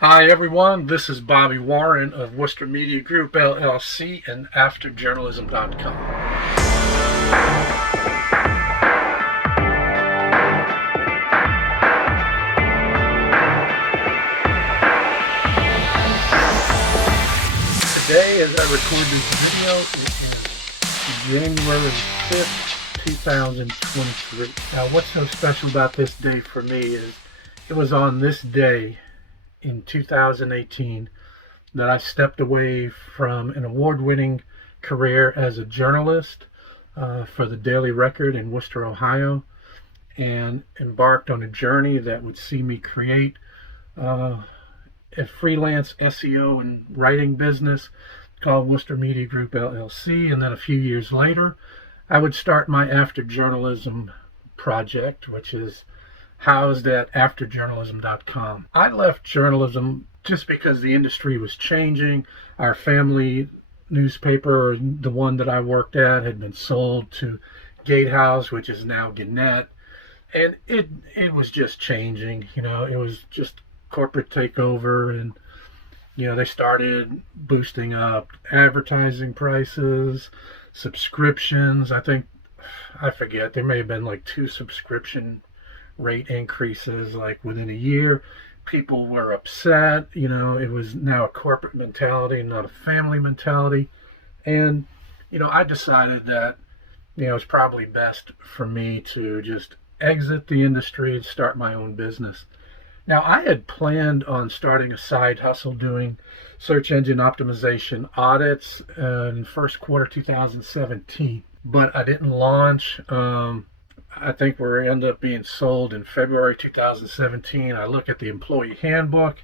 Hi everyone, this is Bobby Warren of Worcester Media Group LLC and AfterJournalism.com. Today, as I record this video, it is January 5th, 2023. Now, what's so special about this day for me is it was on this day in 2018 that I stepped away from an award-winning career as a journalist for the Daily Record in Worcester, Ohio, and embarked on a journey that would see me create a freelance SEO and writing business called Worcester Media Group LLC. And then a few years later, I would start my After Journalism project, which is housed at AfterJournalism.com. I left journalism just because the industry was changing. Our family newspaper, the one that I worked at, had been sold to Gatehouse, which is now Gannett. And it was just changing. It was just corporate takeover, and they started boosting up advertising prices, subscriptions. I forget, there may have been like 2 subscription rate increases like within a year. People were upset. It was now a corporate mentality, not a family mentality. And I decided that it's probably best for me to just exit the industry and start my own business. Now, I had planned on starting a side hustle doing search engine optimization audits in first quarter 2017, but I didn't launch. I think we ended up being sold in February 2017. I look at the employee handbook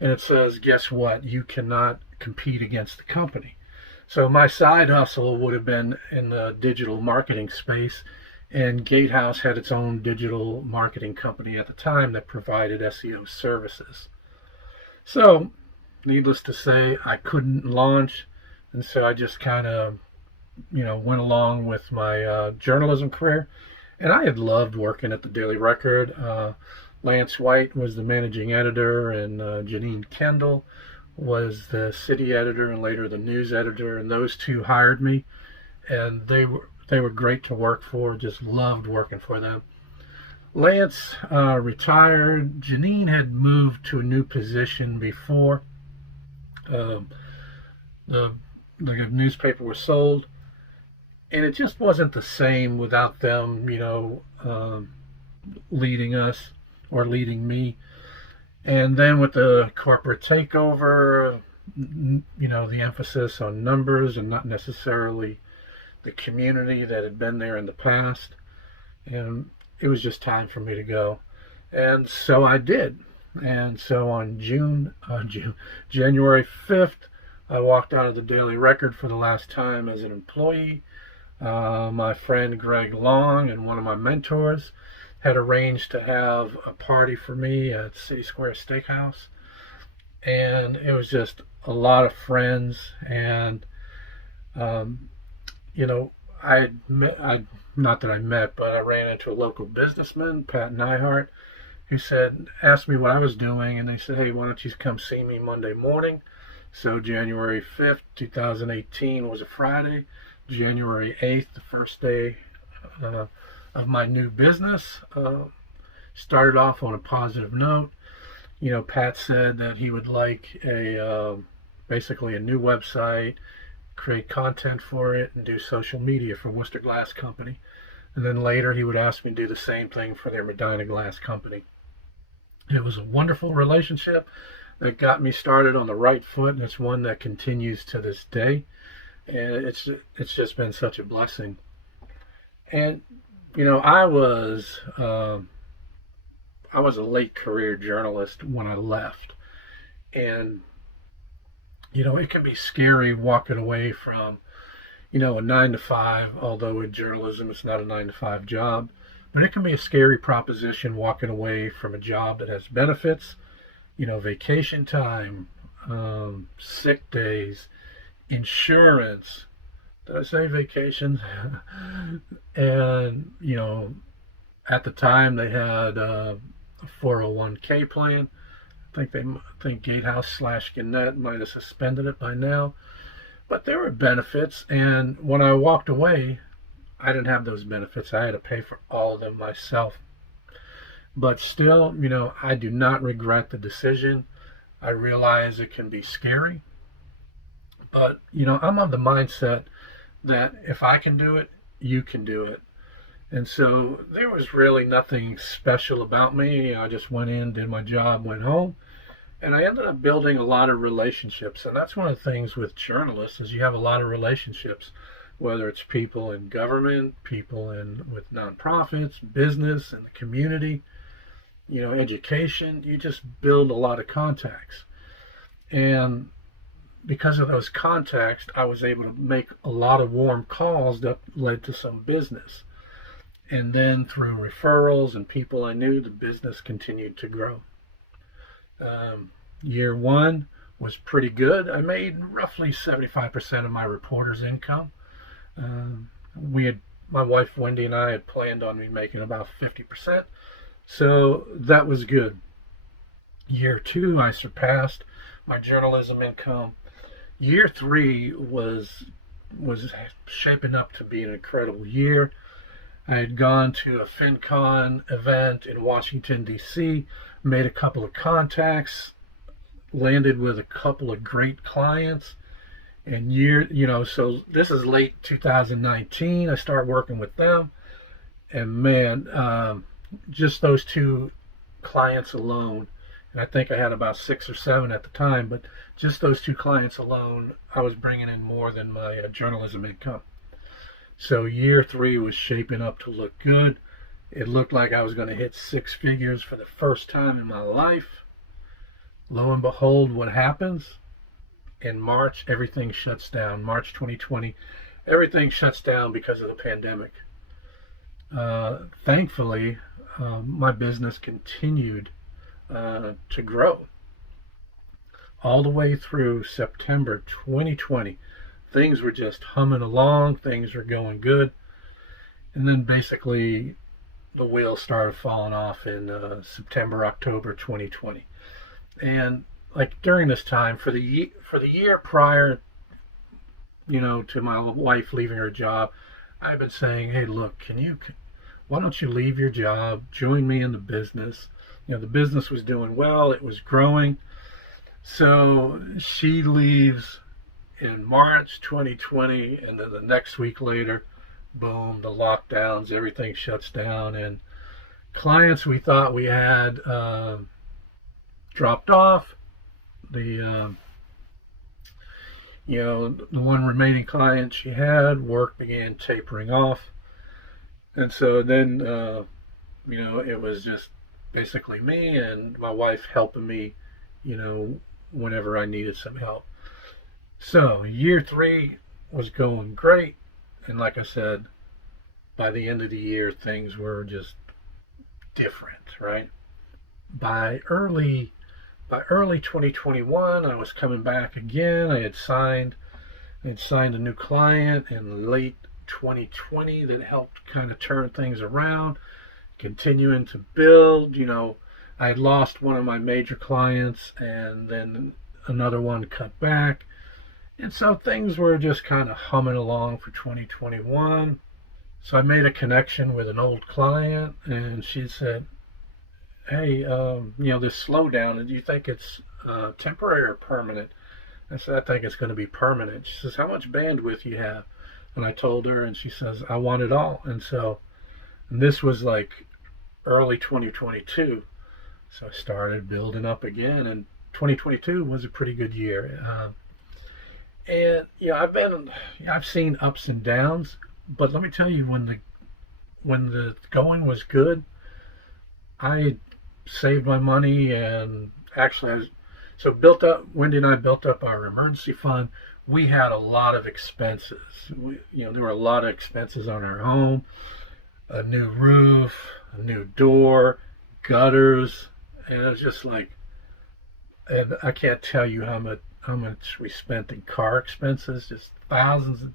and it says, guess what? You cannot compete against the company. So my side hustle would have been in the digital marketing space, and Gatehouse had its own digital marketing company at the time that provided SEO services. So, needless to say, I couldn't launch, and so I just kind of, went along with my journalism career. And I had loved working at the Daily Record. Lance White was the managing editor, and Janine Kendall was the city editor and later the news editor, and those two hired me, and they were great to work for. Just loved working for them. Lance retired. Janine had moved to a new position before the newspaper was sold, and it just wasn't the same without them, leading us or leading me. And then with the corporate takeover, the emphasis on numbers and not necessarily the community that had been there in the past, and it was just time for me to go. And so I did. And so on January 5th, I walked out of the Daily Record for the last time as an employee. My friend Greg Long and one of my mentors had arranged to have a party for me at City Square Steakhouse, and it was just a lot of friends. And I ran into a local businessman, Pat Neihart, who asked me what I was doing, and they said, hey, why don't you come see me Monday morning? So January 5th, 2018 was a Friday. January 8th, the first day of my new business, started off on a positive note. Pat said that he would like basically a new website, create content for it, and do social media for Worcester Glass Company. And then later he would ask me to do the same thing for their Medina Glass Company. It was a wonderful relationship that got me started on the right foot, and it's one that continues to this day. And it's just been such a blessing. And I was a late career journalist when I left, and it can be scary walking away from, a 9-to-5, although in journalism it's not a 9-to-5 job, but it can be a scary proposition walking away from a job that has benefits, vacation time, sick days, insurance. Did I say vacation? And, at the time they had a 401k plan. think Gatehouse/Gannett might have suspended it by now. But there were benefits, and when I walked away, I didn't have those benefits. I had to pay for all of them myself. But still, I do not regret the decision. I realize it can be scary, but I'm of the mindset that if I can do it, you can do it. And so there was really nothing special about me. I just went in, did my job, went home, and I ended up building a lot of relationships. And that's one of the things with journalists is you have a lot of relationships, whether it's people in government, people with nonprofits, business, and the community, education. You just build a lot of contacts. And because of those contacts, I was able to make a lot of warm calls that led to some business. And then through referrals and people I knew, the business continued to grow. Year one was pretty good. I made roughly 75% of my reporter's income. My wife Wendy and I had planned on me making about 50%. So that was good. Year two, I surpassed my journalism income. Year three was shaping up to be an incredible year. I had gone to a FinCon event in Washington, D.C., made a couple of contacts, landed with a couple of great clients. And so this is late 2019. I start working with them. And man, just those two clients alone, and I think I had about 6 or 7 at the time, but just those two clients alone, I was bringing in more than my journalism income. So year three was shaping up to look good. It looked like I was going to hit 6 figures for the first time in my life. Lo and behold, what happens? In March, everything shuts down. March 2020, everything shuts down because of the pandemic. Thankfully, my business continued to grow all the way through September 2020. Things were just humming along, things were going good, and then basically the wheels started falling off in September, October 2020. And like during this time, for the year prior, to my wife leaving her job, I've been saying, hey, look, why don't you leave your job, join me in the business? The business was doing well, it was growing. So she leaves in March 2020, and then the next week later, boom, the lockdowns, everything shuts down, and clients we thought we had dropped off. The one remaining client she had, work began tapering off, and so then it was just basically me and my wife helping me, whenever I needed some help. So year three was going great, and like I said, by the end of the year things were just different, right? By early 2021, I was coming back again. I had signed a new client in late 2020 that helped kind of turn things around, continuing to build. I had lost one of my major clients, and then another one cut back. And so things were just kind of humming along for 2021. So I made a connection with an old client, and she said, hey, this slowdown, do you think it's temporary or permanent? I said, I think it's going to be permanent. She says, how much bandwidth you have? And I told her, and she says, I want it all. And this was like early 2022. So I started building up again, and 2022 was a pretty good year. And I've seen ups and downs, but let me tell you, when the going was good, I saved my money, and actually Wendy and I built up our emergency fund. We had a lot of expenses. There were a lot of expenses on our home, a new roof, a new door, gutters, and it was just like, and I can't tell you how much we spent in car expenses, just thousands,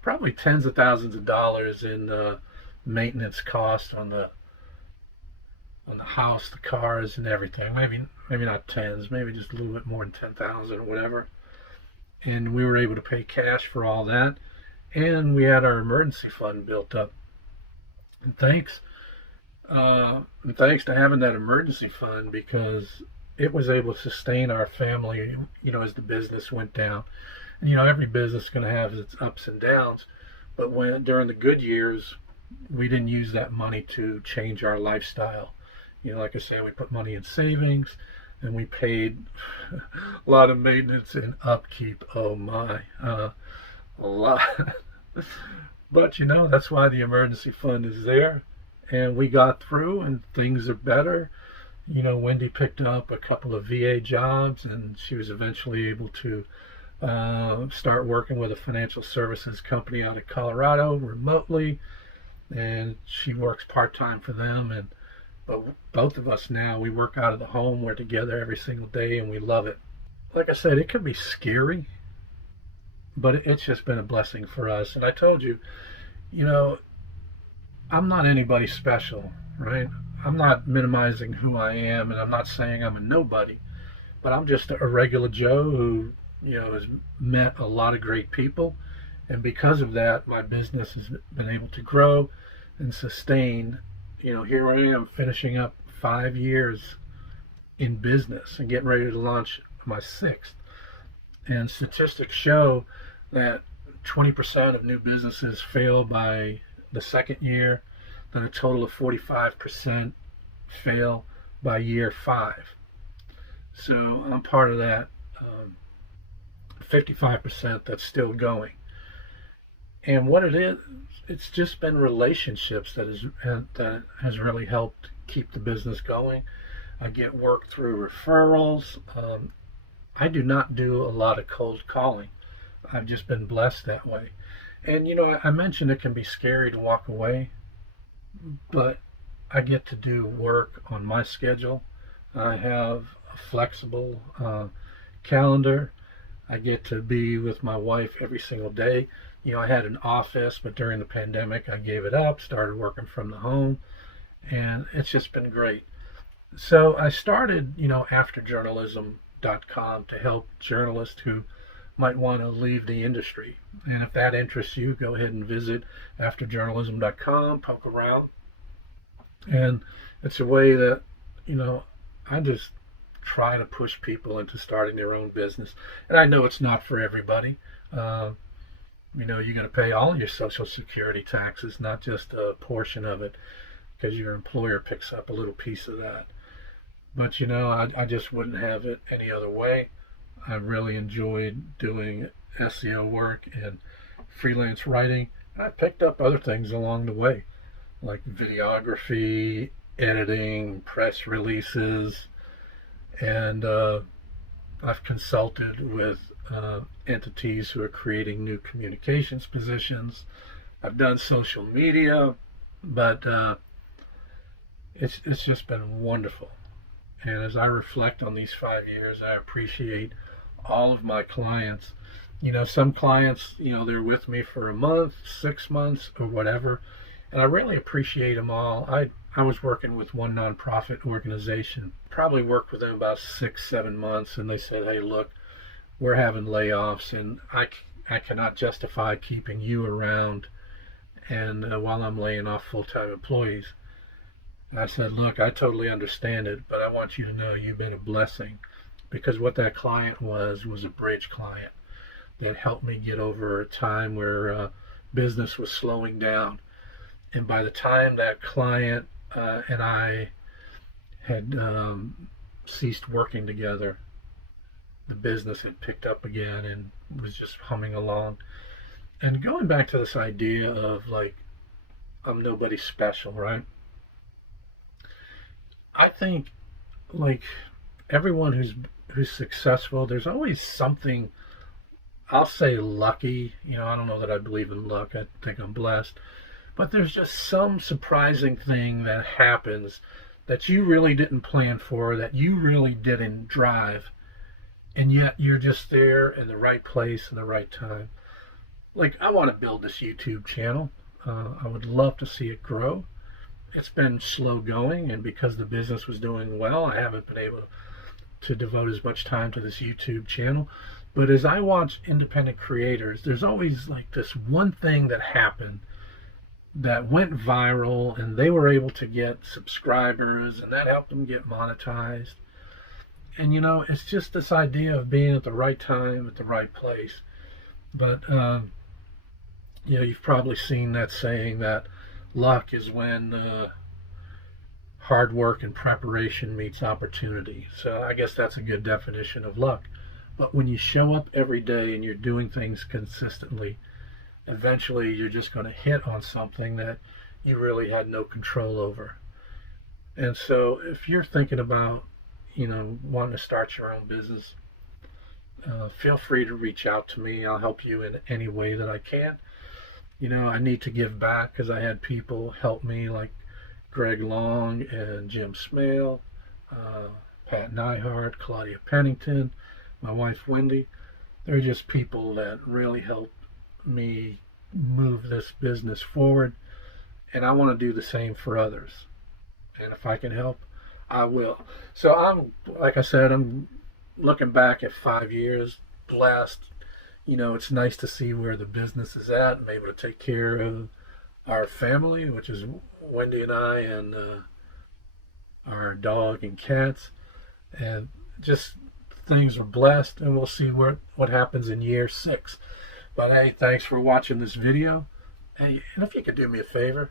probably tens of thousands of dollars in maintenance costs on the house, the cars, and everything. Maybe maybe not tens, maybe just a little bit more than 10,000 or whatever. And we were able to pay cash for all that. And we had our emergency fund built up. And thanks to having that emergency fund, because it was able to sustain our family, as the business went down. And, every business is going to have its ups and downs. But during the good years, we didn't use that money to change our lifestyle. Like I said, we put money in savings, and we paid a lot of maintenance and upkeep. Oh my, a lot. But that's why the emergency fund is there, and we got through, and things are better. Wendy picked up a couple of VA jobs, and she was eventually able to start working with a financial services company out of Colorado remotely, and she works part-time for them. But both of us now, we work out of the home. We're together every single day, and we love it. Like I said, it can be scary, but it's just been a blessing for us. And I told you, I'm not anybody special, right? I'm not minimizing who I am, and I'm not saying I'm a nobody, but I'm just a regular Joe who, has met a lot of great people. And because of that, my business has been able to grow and sustain. Here I am finishing up 5 years in business and getting ready to launch my 6th. And statistics show that 20% of new businesses fail by the 2nd year, then a total of 45% fail by year 5. So I'm part of that 55% that's still going. And what it is, it's just been relationships that has really helped keep the business going. I get work through referrals. I do not do a lot of cold calling. I've just been blessed that way. And I mentioned it can be scary to walk away, but I get to do work on my schedule. I have a flexible calendar. I get to be with my wife every single day. I had an office, but during the pandemic, I gave it up, started working from the home, and it's just been great. So I started, afterjournalism.com to help journalists who might want to leave the industry. And if that interests you, go ahead and visit afterjournalism.com, poke around. And it's a way that, I just try to push people into starting their own business. And I know it's not for everybody. You're going to pay all your Social Security taxes, not just a portion of it, because your employer picks up a little piece of that. But, I just wouldn't have it any other way. I really enjoyed doing SEO work and freelance writing. I picked up other things along the way, like videography, editing, press releases, and I've consulted with entities who are creating new communications positions. I've done social media, but it's just been wonderful. And as I reflect on these 5 years, I appreciate all of my clients. Some clients, they're with me for a month, 6 months, or whatever, and I really appreciate them all. I was working with one nonprofit organization, probably worked with them about 6-7 months, and they said, hey, look, we're having layoffs, and I cannot justify keeping you around and while I'm laying off full-time employees. And I said, look, I totally understand it, but I want you to know you've been a blessing, because what that client was a bridge client that helped me get over a time where business was slowing down. And by the time that client and I had ceased working together, the business had picked up again and was just humming along. And going back to this idea of like, I'm nobody special, right? I think like everyone who's successful, there's always something, I'll say lucky, I don't know that I believe in luck, I think I'm blessed, but there's just some surprising thing that happens that you really didn't plan for, that you really didn't drive, and yet you're just there in the right place in the right time. Like, I want to build this YouTube channel. I would love to see it grow. It's been slow going, and because the business was doing well, I haven't been able to devote as much time to this YouTube channel. But as I watch independent creators, there's always like this one thing that happened that went viral, and they were able to get subscribers, and that helped them get monetized. And it's just this idea of being at the right time at the right place. But you've probably seen that saying that luck is when hard work and preparation meets opportunity. So I guess that's a good definition of luck. But when you show up every day and you're doing things consistently, eventually you're just going to hit on something that you really had no control over. And so if you're thinking about, wanting to start your own business, feel free to reach out to me. I'll help you in any way that I can. I need to give back because I had people help me like Greg Long and Jim Smale, Pat Nyhart, Claudia Pennington, my wife Wendy. They're just people that really helped me move this business forward, and I want to do the same for others. And if I can help, I will. So like I said, I'm looking back at 5 years, blessed. It's nice to see where the business is at. I'm able to take care of our family, which is Wendy and I, and our dog and cats, and just things are blessed, and we'll see what happens in year 6. But hey, thanks for watching this video. Hey, and if you could do me a favor,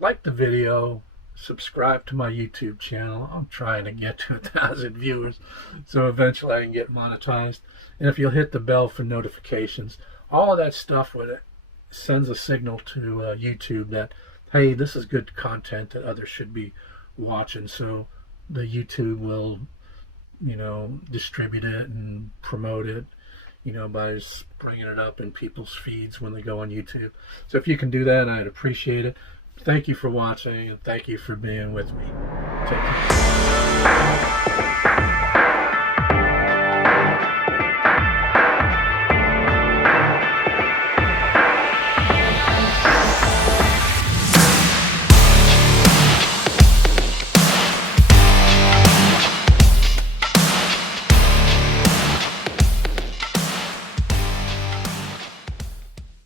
like the video, subscribe to my YouTube channel. I'm trying to get to 1,000 viewers, so eventually I can get monetized. And if you'll hit the bell for notifications, all of that stuff sends a signal to YouTube that, hey, this is good content that others should be watching. So the YouTube will, distribute it and promote it, by just bringing it up in people's feeds when they go on YouTube. So if you can do that, I'd appreciate it. Thank you for watching, and thank you for being with me. Take care.